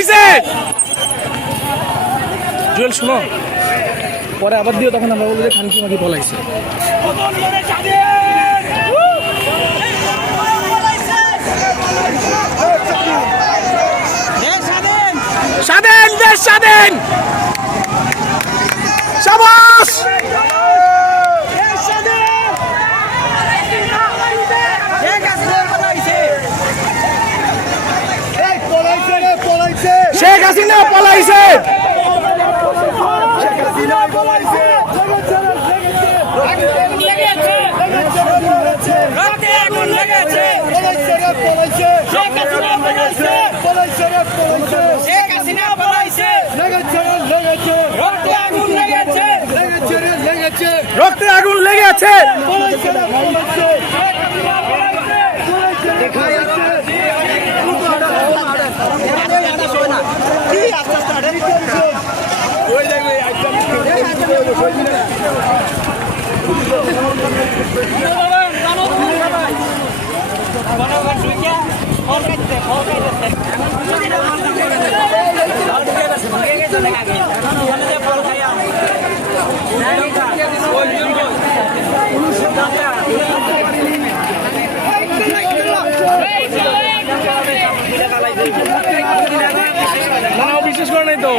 পলাইছে। জুয়েল শুনো, পরে আবার দিও, তখন আমরা বলবো যে খানকি মাকি পলাইছে। স্বাধীন দেশ স্বাধীন, সাবাস। শেখ হাসিনা পলাইছে। রক্তে আগুন লেগেছে। বিশেষ করে নাই তো